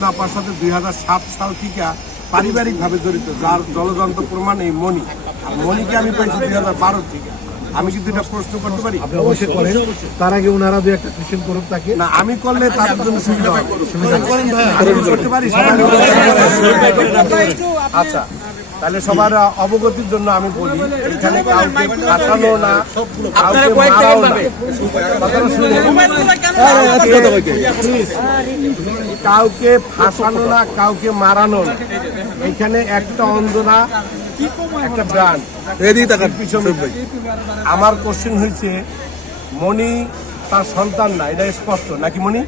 আপার সাথে দুই সাল থেকে পারিবারিক ভাবে জড়িত যার জলযন্ত্র প্রমাণ এই মণি। আর মণিকে আমি পাইছি দুই হাজার বারো থেকে। আমি কিন্তু এটা প্রশ্ন করতে পারি? তার আগে ওনারা দুই একটা কোশ্চেন করুক তাকে। না আমি করলে তার জন্য সুবিধা হবে। করতে পারি আচ্ছা। তাহলে সবার অবগতির জন্য আমি বলি এখানে কাউকে ফাঁসানো না কাউকে মারাও না। শুনুন। কাউকে ফাঁসানো না কাউকে মারানো না। এখানে একটা অন্ধনা একটা ব্রান্ড আমার কোশ্চেন হয়েছে মণি তার সন্তান না এটা স্পষ্ট। নাকি মণি?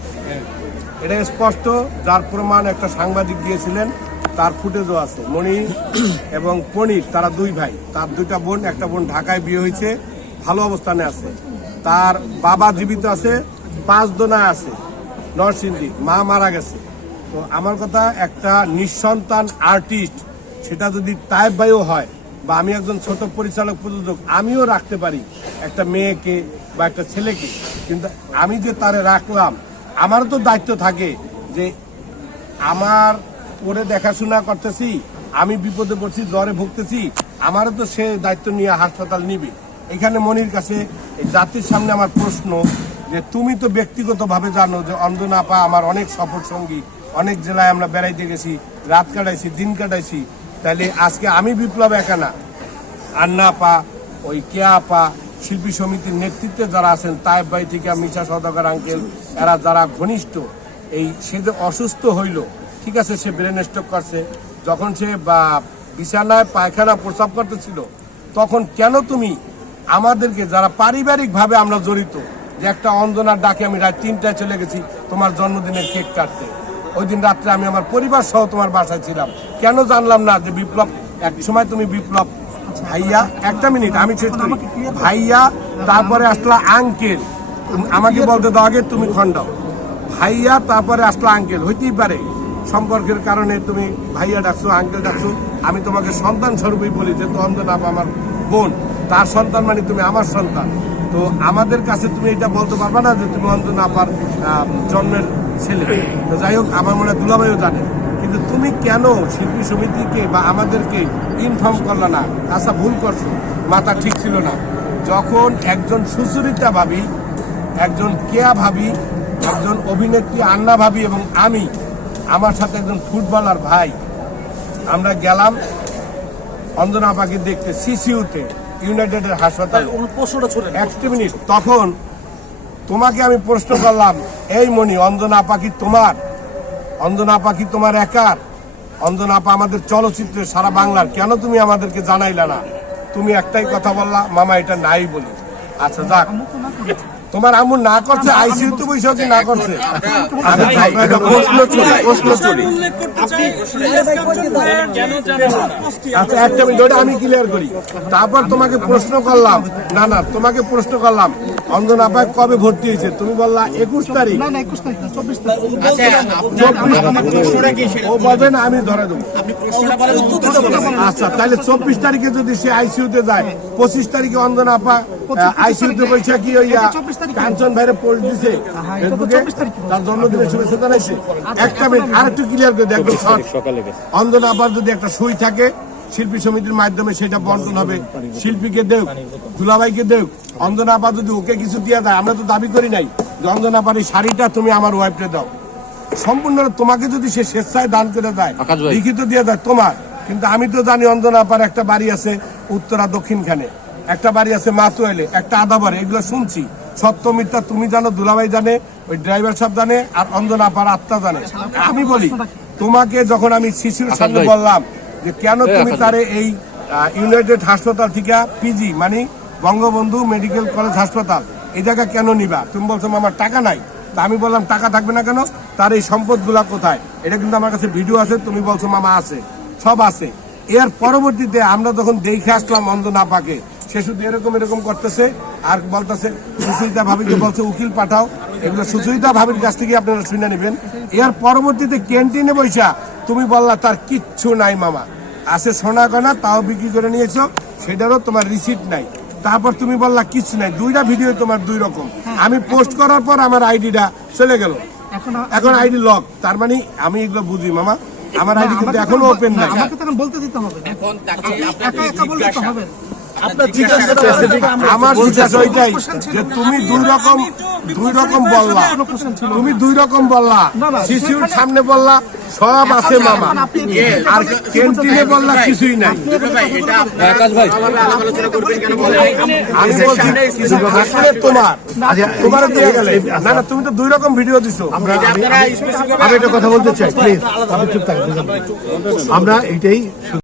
এটা স্পষ্ট যার প্রমাণ একটা সাংবাদিক দিয়েছিলেন। তার ফুটেজও আছে। মণি এবং পনির তারা দুই ভাই। তার দুইটা বোন, একটা বোন ঢাকায় বিয়ে হয়েছে, ভালো অবস্থানে আছে। তার বাবা জীবিত আছে, পাঁচ দোনা আছে, নরসিংদী। মা মারা গেছে। তো আমার কথা, একটা নিঃসন্তান আর্টিস্ট, সেটা যদি টাইপ বাইও হয়, বা আমি একজন ছোট পরিচালক, প্রযোজক, আমিও রাখতে পারি একটা মেয়েকে বা একটা ছেলেকে। কিন্তু আমি যে তারে রাখলাম, আমারও তো দায়িত্ব থাকে যে আমার ওরে দেখাশোনা করতেছি, আমি বিপদে পড়ছি, জ্বরে ভুগতেছি, আমারও তো সে দায়িত্ব নিয়ে হাসপাতাল নিবে। এখানে মনির কাছে, এই জাতির সামনে আমার প্রশ্ন যে তুমি তো ব্যক্তিগতভাবে জানো যে অন্ধনা আপা আমার অনেক সফর সঙ্গী, অনেক জেলায় আমরা বেড়াইতে গেছি, রাত কাটাইছি, দিন কাটাইছি। তাহলে আজকে আমি বিপ্লব একা না। আন্না আপা ওই কেয়া আপা শিল্পী সমিতির নেতৃত্বে যারা আছেন তায়েব ভাই থেকে মিশা সদাগর আঙ্কেল, এরা যারা ঘনিষ্ঠ, এই সে যে অসুস্থ হইল ঠিক আছে, সে ব্রেন স্ট্রোক করছে। যখন সে বিছানায় পায়খানা প্রস্রাব করতেছিল, তখন কেন তুমি আমাদেরকে, যারা পারিবারিকভাবে আমরা জড়িত, যে একটা অঞ্জনার ডাকে আমি রাত তিনটায় চলে গেছি, তোমার জন্মদিনের কেক কাটতে। ওই দিন রাত্রে আমি আমার পরিবার সহ তোমার বাসায় ছিলাম। কেন জানলাম না যে বিপ্লব, এক সময় তুমি বিপ্লব ভাইয়া, একটা মিনিট, আমি করি। ভাইয়া, তারপরে আসলো আঙ্কেল আমাকে বলতে দাও আগে তুমি খণ্ডাও ভাইয়া, তারপরে আসলো আঙ্কেল হইতেই পারে। সম্পর্কের কারণে তুমি ভাইয়া ডাকছো আঙ্কেল ডাকছো, আমি তোমাকে সন্তান স্বরূপই বলি যে তো অন্ধনাপ আমার বোন, তার সন্তান মানে তুমি আমার সন্তান। তো আমাদের কাছে তুমি এটা বলতে পারবে না যে তুমি অন্ধনাপার জন্মের ছেলে। তো যাই হোক, আমার মনে হয় দুলাভাইও জানে। কিন্তু তুমি কেন শিল্পী সমিতিকে বা আমাদেরকে ইনফর্ম করলে না? আচ্ছা ভুল করছ। মাথা ঠিক ছিল না। যখন একজন সুচরিতা ভাবি, একজন কেয়া ভাবি, একজন অভিনেত্রী আন্না ভাবি এবং আমি আমার সাথে একজন ফুটবলার ভাই আমরা গেলাম অঞ্জনা পাখি দেখতে সিসিউতে ইউনাইটেডের হাসপাতাল। একটা মিনিট তখন তোমাকে আমি প্রশ্ন করলাম এই মনি অঞ্জনা পাখি তোমার? অঞ্জনা পাখি তোমার একার? অঞ্জনা আপা আমাদের চলচ্চিত্রে সারা বাংলার কেন তুমি আমাদেরকে জানাইলা না? তুমি একটাই কথা বললা মামা এটা নাই বলি। আচ্ছা যাক। তোমার আমু না করছে আইসিইউতে বসে কি না করছে। আমি প্রশ্ন চুরি প্রশ্ন চুরি। আচ্ছা একটা মিনিট ওটা আমি ক্লিয়ার করি। তারপর তোমাকে প্রশ্ন করলাম। না না তোমাকে প্রশ্ন করলাম। অঞ্জনা আপায় কবে ভর্তি হয়েছে? তুমি বললা একুশ তারিখ। না না একুশ তারিখ চব্বিশ তারিখ। ও বলবে না আমি ধরে দেবো। আচ্ছা তাহলে চব্বিশ তারিখে যদি সে আইসিইউতে যায় পঁচিশ তারিখে অঞ্জনা আপা আইসিইউতে বৈশা কি ওইয়া কাঞ্চন ভাইরে পোস্ট দিছে। তার জন্মদিনের শুভেচ্ছা জানাইছে। একটা মিনিট আর একটু ক্লিয়ার করে দেখবেন অঞ্জনা আপার যদি একটা সই থাকে শিল্পী সমিতির মাধ্যমে সেটা বন্টন হবে। শিল্পীকে দেও দুলাভাইকে দেও অঞ্জনা আপা যদি ওকে কিছু দিয়ে দেয় আমরা তো দাবি করি নাই যে অঞ্জনা আপার এই শাড়িটা তুমি আমার ওয়াইফকে দাও। সম্পূর্ণ তোমাকে যদি সে স্বেচ্ছায় দান করে দেয় লিখিত দিয়ে দেয় তোমার। কিন্তু আমি তো জানি অঞ্জনা আপার একটা বাড়ি আছে উত্তরা দক্ষিণখানে। একটা বাড়ি আছে মাতুয়ালে একটা আদা বাড়ি এগুলো শুনছি। সত্য মিথ্যা তুমি জানো দুলাভাই জানে ওই ড্রাইভার সাহেব জানে আর অঞ্জনা আপার আত্মা জানে। আমি বলি তোমাকে যখন আমি শিশুর সামনে বললাম যে কেন তুমি তারে এই ইউনাইটেড হাসপাতাল থেকে পিজি মানে বঙ্গবন্ধু মেডিকেল কলেজ হাসপাতাল এই জায়গা কেন নিবা? তুমি বলছো আমার টাকা নাই। তা আমি বললাম টাকা থাকবে না কেন? তার এই সম্পদগুলা কোথায়? এটা কিন্তু আমার কাছে ভিডিও আছে তুমি বলছো মামা আছে। সব আছে। এর পরবর্তীতে আমরা যখন দেখে আসলাম অন্ধ না পাকে সে শুধু এরকম এরকম করতেছে আর বলতেছে সুচরিতা ভাবিকে বলছে উকিল পাঠাও। এগুলো সুচরিতা ভাবির কাছ থেকে আপনারা শুনে নেবেন। এর পরবর্তীতে ক্যান্টিনে বৈশা তুমি বললা তার কিচ্ছু নাই মামা। আছে সোনা গনা তাও বিক্রি করে নিয়েছো সেটারও তোমার রিসিট নাই। তারপর তুমি বললা কিছু নাই দুইটা ভিডিও তোমার দুই রকম। আমি পোস্ট করার পর আমার আইডিটা চলে গেল। এখন এখন আইডি লক তার মানে আমি এগুলো বুঝি মামা। আমার আইডি কিন্তু এখনও ওপেন নাই। আমাকে বলতে দিতে হবে। এখন তাকে আপনি জিজ্ঞাসা আমার জিজ্ঞাসা ওইটাই যে তুমি দুই রকম দুই রকম বললা। তুমি দুই রকম বললা। শিশুর সামনে বললা সব আছে মামা। আর ক্যান্টিনে বললা কিছুই নাই। ভাই এটা আকাশ ভাই আলোচনা করবেন কেন বলেন? আমি বলছি তোমার তোমার দিয়ে গেলে না না তুমি তো দুই রকম ভিডিও দিছো। আমরা আমি- একটা কথা বলতে চাই প্লিজ আপনি চুপ আমরা এইটাই